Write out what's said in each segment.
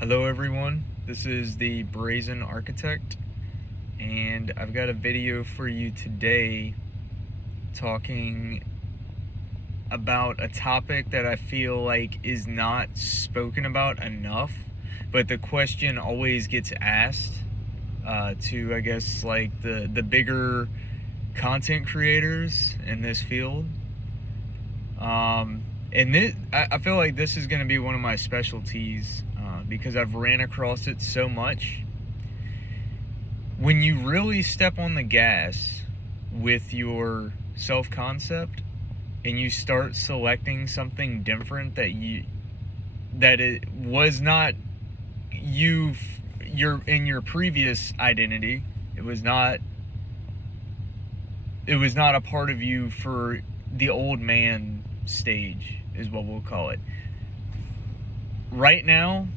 Hello everyone, this is the Brazen Architect, and I've got a video for you today talking about a topic that I feel like is not spoken about enough, but the question always gets asked to, I guess, like the bigger content creators in this field. And I feel like this is going to be one of my specialties because I've ran across it so much. When you really step on the gas with your self-concept and you start selecting something different that it was not you're in your previous identity, it was not a part of you for the old man stage, is what we'll call it. Right now,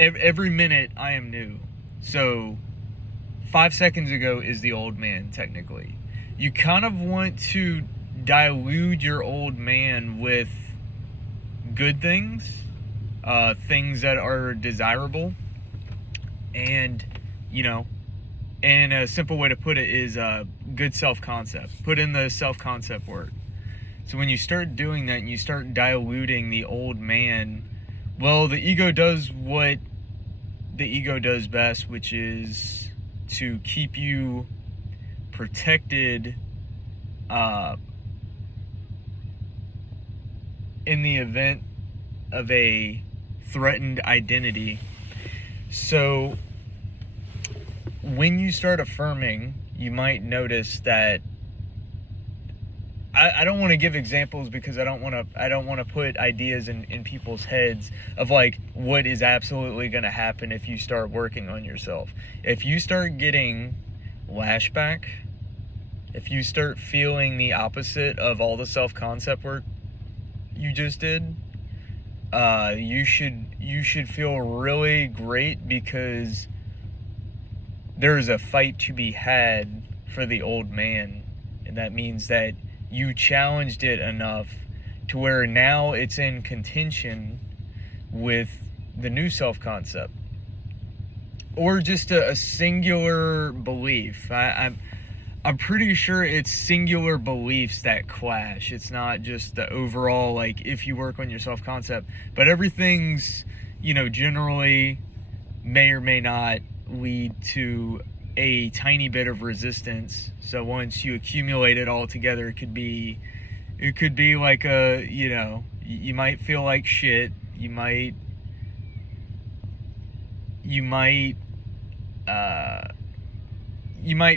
every minute I am new. So 5 seconds ago is the old man, technically. You kind of want to dilute your old man with good things, things that are desirable, and and a simple way to put it is good self-concept. Put in the self-concept work. So when you start doing that and you start diluting the old man, well, the ego does what the ego does best, which is to keep you protected in the event of a threatened identity. So when you start affirming, you might notice that I don't want to give examples because I don't want to put ideas in people's heads of like what is absolutely going to happen if you start working on yourself. If you start getting lashback, if you start feeling the opposite of all the self-concept work you just did, you should feel really great because there's a fight to be had for the old man, and that means that you challenged it enough to where now it's in contention with the new self-concept, or just a singular belief. I'm pretty sure it's singular beliefs that clash. It's not just the overall, like, if you work on your self-concept, but everything's, generally may or may not lead to a tiny bit of resistance. So once you accumulate it all together, it could be like you might feel like shit. You might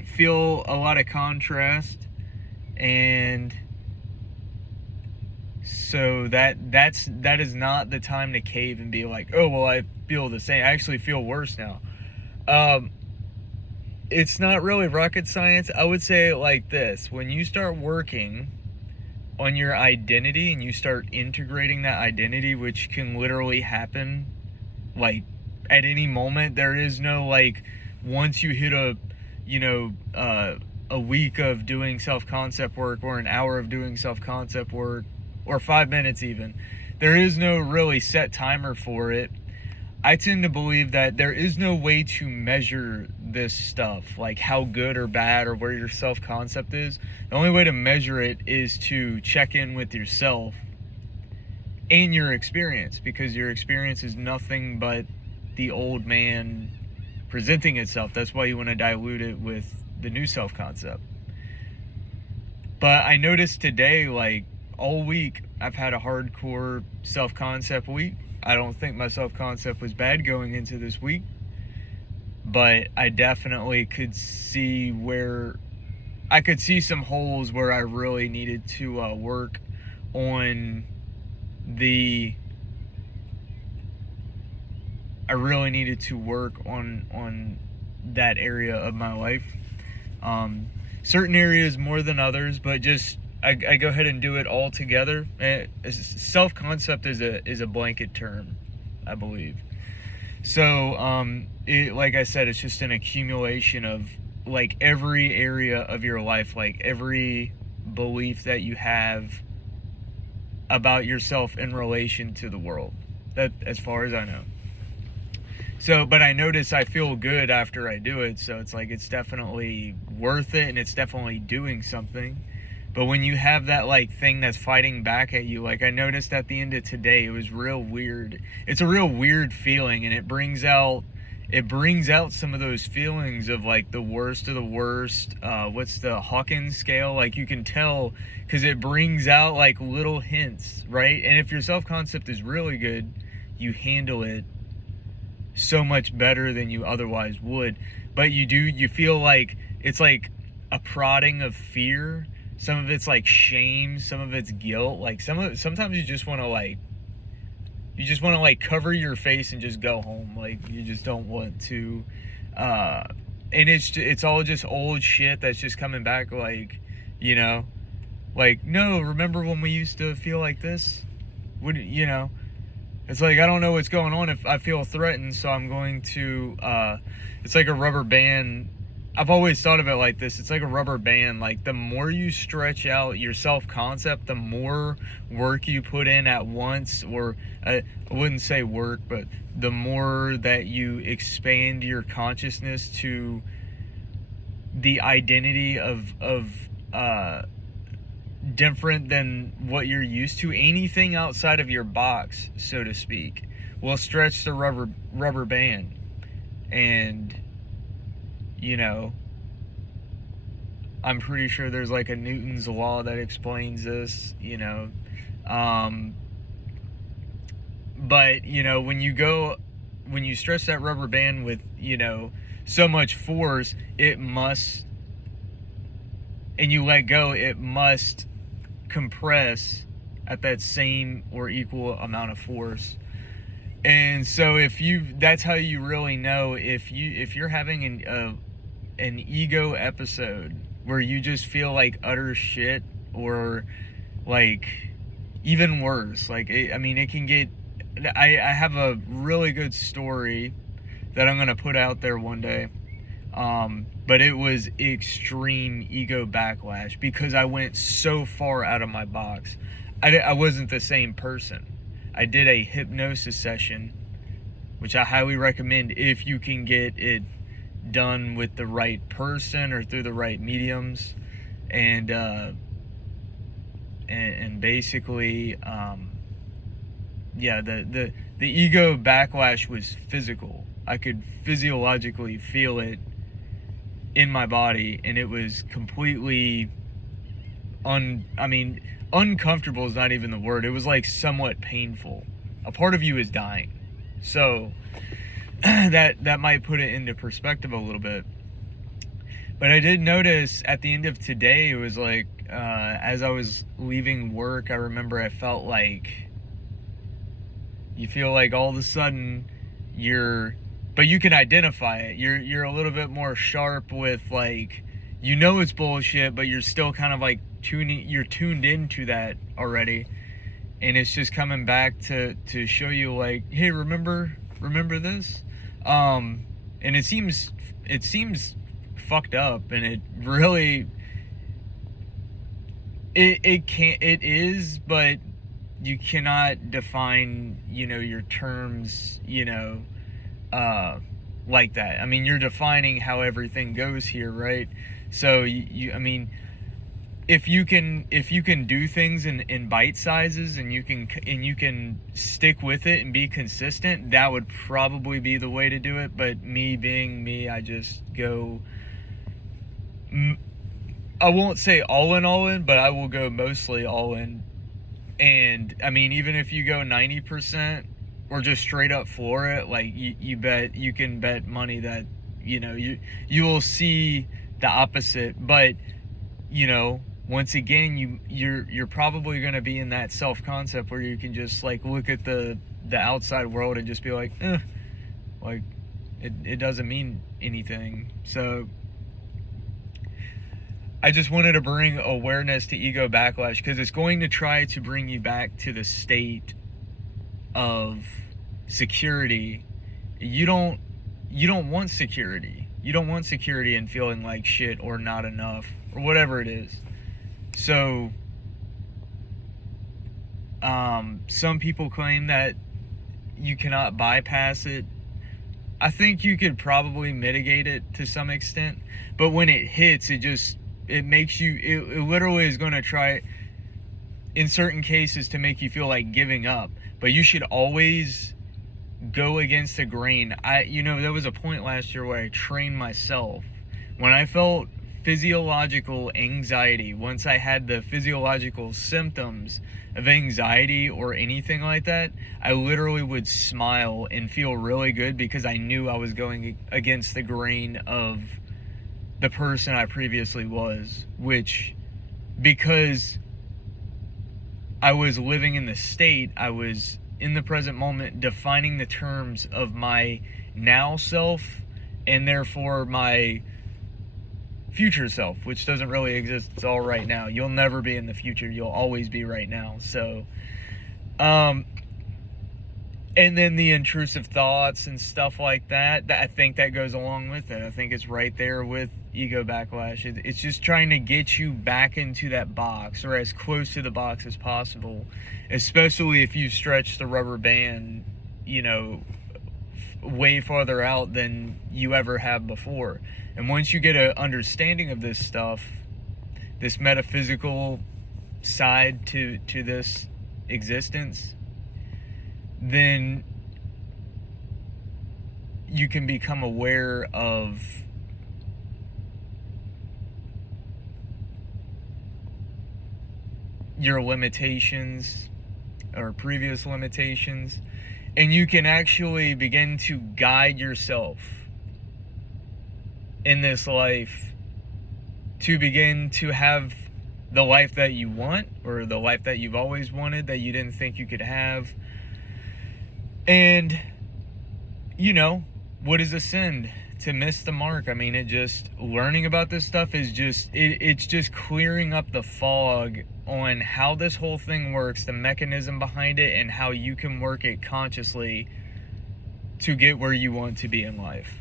feel a lot of contrast, and so that is not the time to cave and be like, oh well, I feel the same. I actually feel worse now. It's not really rocket science. I would say it like this: when you start working on your identity and you start integrating that identity, which can literally happen like at any moment, there is no like once you hit a week of doing self-concept work or an hour of doing self-concept work or 5 minutes even, there is no really set timer for it. I tend to believe that there is no way to measure this stuff, like how good or bad or where your self-concept is. The only way to measure it is to check in with yourself and your experience, because your experience is nothing but the old man presenting itself. That's why you want to dilute it with the new self-concept. But I noticed today, like all week, I've had a hardcore self-concept week. I don't think my self-concept was bad going into this week, but I definitely could see some holes where I really needed to work on that area of my life. Certain areas more than others, but just I go ahead and do it all together. Self-concept is a blanket term, I believe. So, like I said, it's just an accumulation of like every area of your life, like every belief that you have about yourself in relation to the world. That, as far as I know. So, but I notice I feel good after I do it, so it's like it's definitely worth it and it's definitely doing something. But when you have that like thing that's fighting back at you, like I noticed at the end of today, it was real weird. It's a real weird feeling, and it brings out some of those feelings of like the worst of the worst. What's the Hawkins scale? Like you can tell because it brings out like little hints, right? And if your self concept is really good, you handle it so much better than you otherwise would. But you feel like it's like a prodding of fear. Some of it's like shame, some of it's guilt. Like sometimes you just want to cover your face and just go home. Like you just don't want to and it's all just old shit that's just coming back, like, you know, like, no, remember when we used to feel like this? Would you know? It's like, I don't know what's going on if I feel threatened, so I'm going to, it's like a rubber band. I've always thought of it like this. It's like a rubber band. Like, the more you stretch out your self-concept, the more work you put in at once, or I wouldn't say work, but the more that you expand your consciousness to the identity of different than what you're used to, anything outside of your box, so to speak, will stretch the rubber band. And you know, I'm pretty sure there's like a Newton's law that explains this, you know. But you know, when you stretch that rubber band with, you know, so much force, it must, and you let go, it must compress at that same or equal amount of force. And so that's how you really know if you're having an ego episode where you just feel like utter shit, or like even worse. Like I mean, it can get. I have a really good story that I'm gonna put out there one day. But it was extreme ego backlash because I went so far out of my box. I wasn't the same person. I did a hypnosis session, which I highly recommend if you can get it done with the right person or through the right mediums. And basically, yeah, the ego backlash was physical. I could physiologically feel it in my body, and it was completely uncomfortable is not even the word. It was like somewhat painful. A part of you is dying. So that might put it into perspective a little bit. But I did notice at the end of today, it was like, as I was leaving work, I remember I felt like, you feel like all of a sudden but you can identify it. You're a little bit more sharp with, like, you know it's bullshit, but you're still kind of like you're tuned into that already. And it's just coming back to show you, like, hey, remember this? And it seems fucked up, and it really it is, but you cannot define, you know, your terms, you know, like that. I mean, you're defining how everything goes here, right? So I mean, if you can do things in bite sizes, and you can stick with it and be consistent, that would probably be the way to do it. But me being me, I just go, I won't say all in, but I will go mostly all in. And I mean, even if you go 90% or just straight up floor it, like you can bet money that, you know, you will see the opposite. But, you know, once again, you're probably going to be in that self-concept where you can just like look at the outside world and just be like, like it doesn't mean anything. So I just wanted to bring awareness to ego backlash, because it's going to try to bring you back to the state of security. You don't want security. You don't want security and feeling like shit or not enough or whatever it is. So some people claim that you cannot bypass it. I think you could probably mitigate it to some extent, but when it hits, it makes you, it literally is going to try in certain cases to make you feel like giving up, but you should always go against the grain. There was a point last year where I trained myself when I felt physiological anxiety. Once I had the physiological symptoms of anxiety or anything like that, I literally would smile and feel really good because I knew I was going against the grain of the person I previously was, which, because I was living in the state, I was in the present moment defining the terms of my now self and therefore my future self, which doesn't really exist. It's all right now. You'll never be in the future. You'll always be right now. So, and then the intrusive thoughts and stuff like that, I think that goes along with it. I think it's right there with ego backlash. It's just trying to get you back into that box, or as close to the box as possible, especially if you stretch the rubber band, way farther out than you ever have before. And once you get an understanding of this stuff, this metaphysical side to this existence, then you can become aware of your limitations or previous limitations, and you can actually begin to guide yourself in this life to begin to have the life that you want, or the life that you've always wanted that you didn't think you could have. And what is a sin? To miss the mark. I mean, learning about this stuff is it's just clearing up the fog on how this whole thing works, the mechanism behind it, and how you can work it consciously to get where you want to be in life.